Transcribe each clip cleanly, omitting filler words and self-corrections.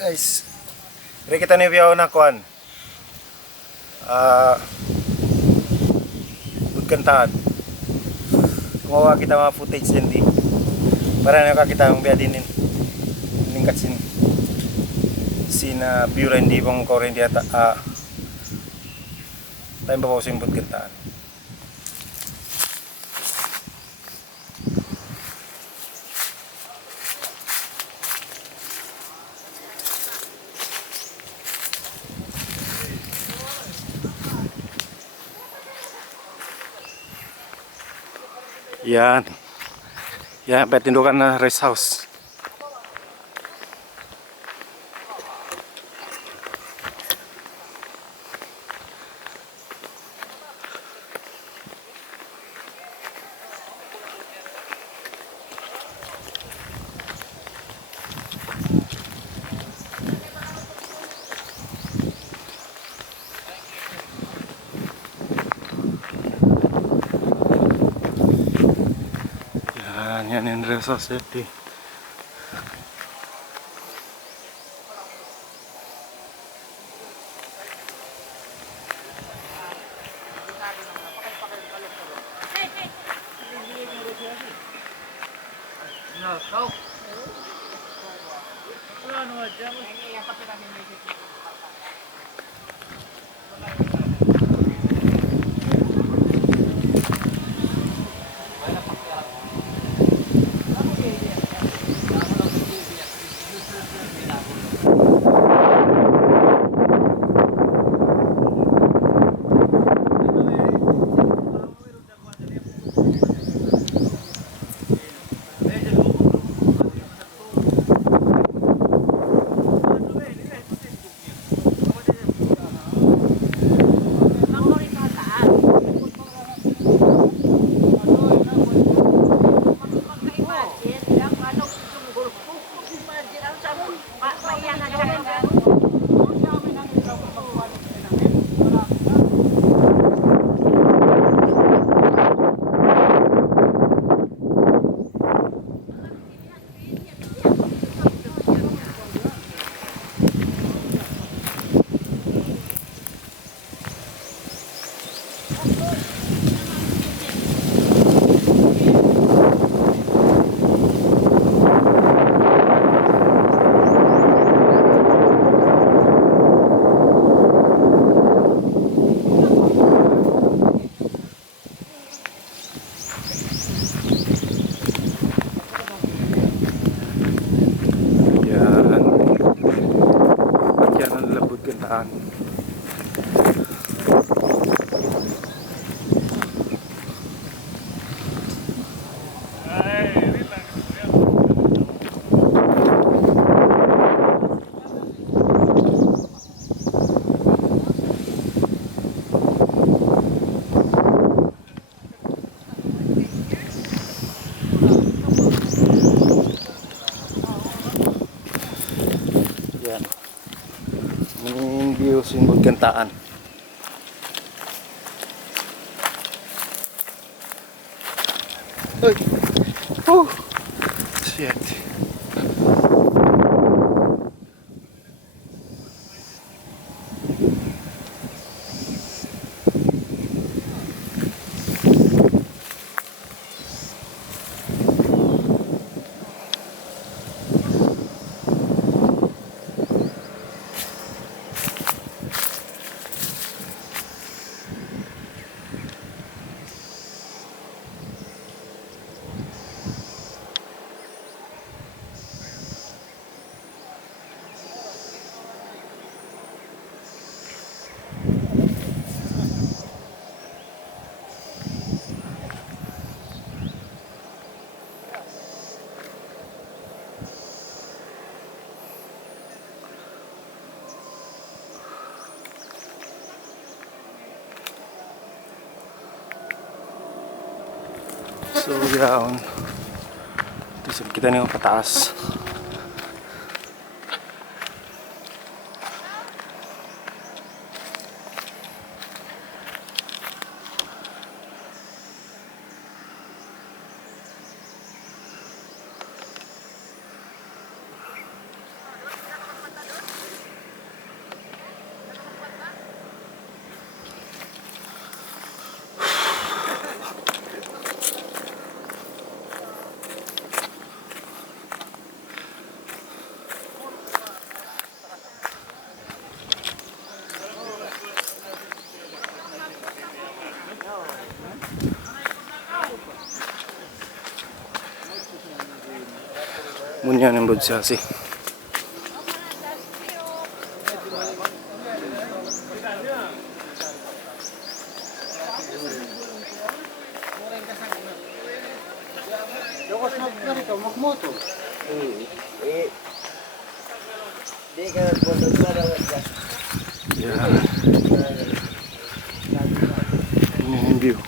Guys, re kita ni biyaw na kuan. Budkantaan. Kumawa kita mga footage din di. Para nakakita ang biya din ningkat sina view rin di bang ko rin di ata tayo ba ko simbot kantaan. Yan. Yan, petindukan na rest house. Yan yung rest house safety. Kantaan. Yan. Maning view simbol kantaan. Uy. Shit. So yan, ito kita na yung pataas. Munyan ang budsasi. Magmoto. Di ka nagpunod na daw siya. Yan. Ini yung view.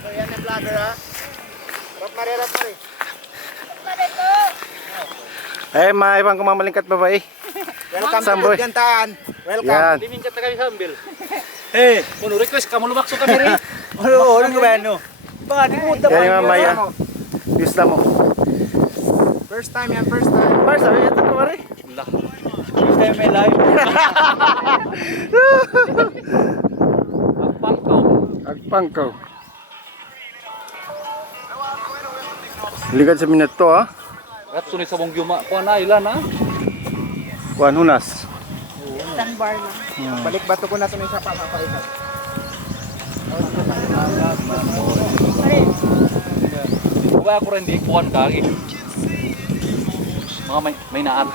Yan yung vlogger ha. Rap mare. Eh, maibang kumamalingkat ba ba eh? Welcome Samboy. to Gantaan. Welcome. Yan. Limin ka kami sambil. Hey. Kuno request ka mo lumakso kami rin. Oo, ano ba ano? Baka di mo Yan yung mamaya. Views na mo. First time yan, first time. Par, sabi niya ito kumari. Lah. First time may live. Ang pangkaw. Agpangkaw. Likat sa minuto ha. At sunod sa mong gyuma. Kuha na ilan ha. Kuhan hunas. Isang bar lang. Balik bato ko na ito sa papapaitan. Kuha ako rin di kuhan kagi. Mga may naat.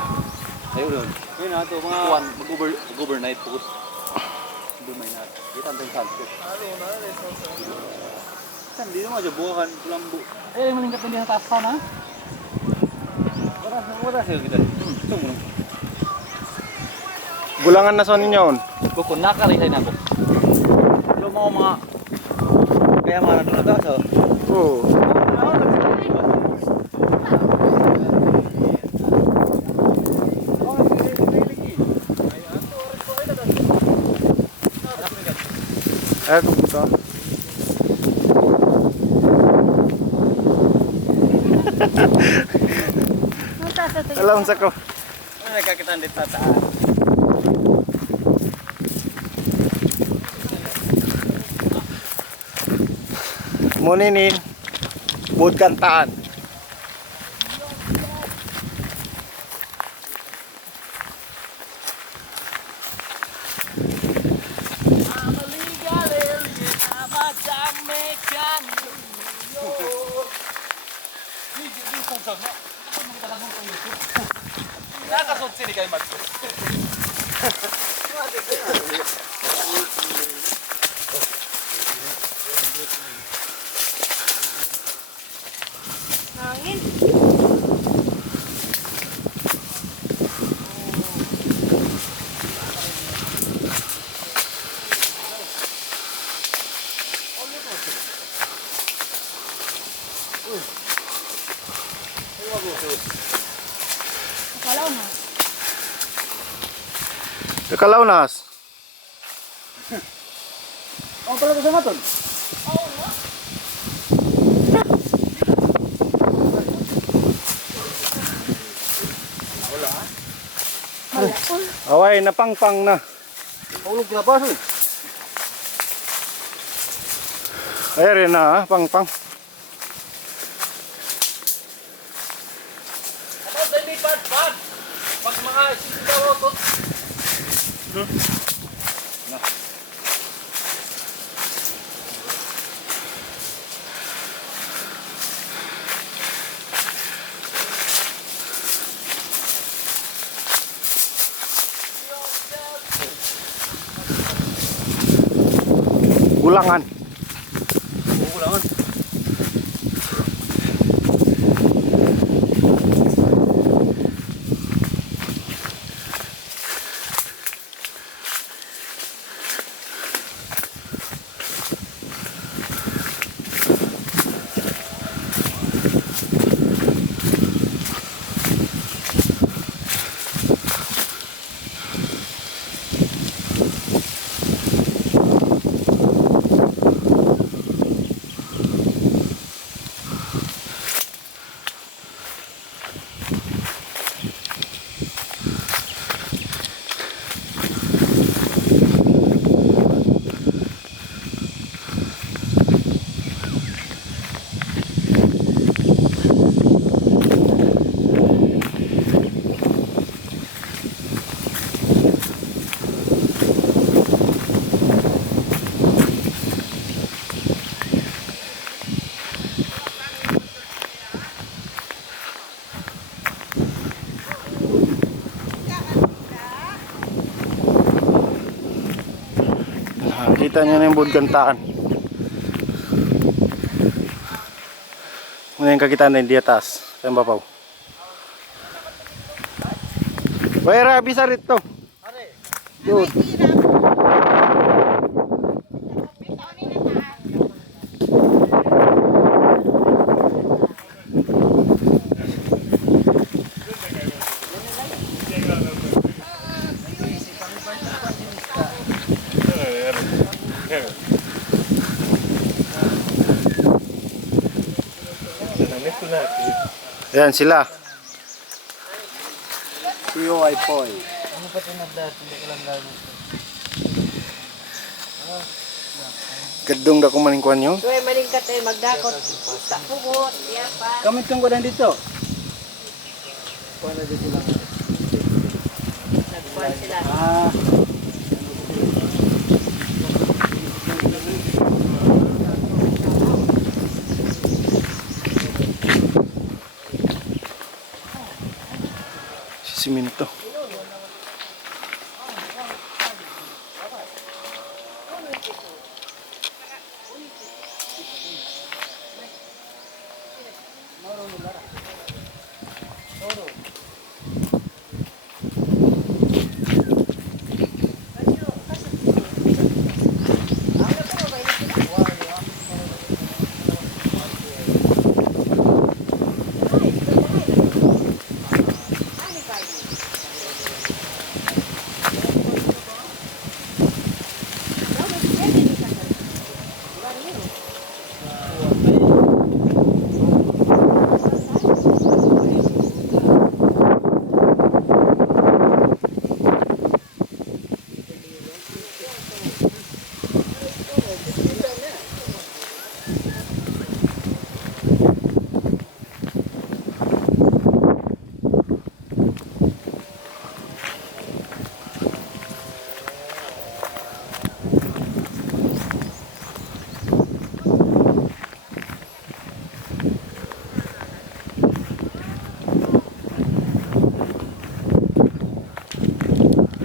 Ayaw doon. May naat o mga kuhan. Mag-overnight po. Doon may naat. Kita ang sunset. Hindi naman dyan buwahan. Kulambo. Eh, malingkat na din sa taas pa na. Wala sa'yo kita. Ito mo. Bulangan na sa ninyo on. Kung nakalisay na ako. Pero mga kaya mga nandun na to. Oo. Ay, kumputa. Alam sa ko. Ano nagkakitaan dito sa taas? Muninin. Bud Gantaan. Nakasot sini kay Max. Hangin. Nakalaw na. Kalaunas. Ang pala sa maton. Away, napangpang na. Ulog na ba soy? Ay, rin na ha, pangpang. Ano dali pad? Pag mga sisigaw to. Bulangan. Ulangan. Kita nyo na yung budgantaan. Muna yung kakitaan na hindi atas. Tayong bapaw. Wait, Rabi sa rito. Good. Ayan sila. POI Poy. Gadong da kung maningkuan nyo. Suwe maling ka tayo magdakot. Sa pugot. Iya pa. Kamit kang gudan dito. Nagkuhan sila. Ah. Siminto.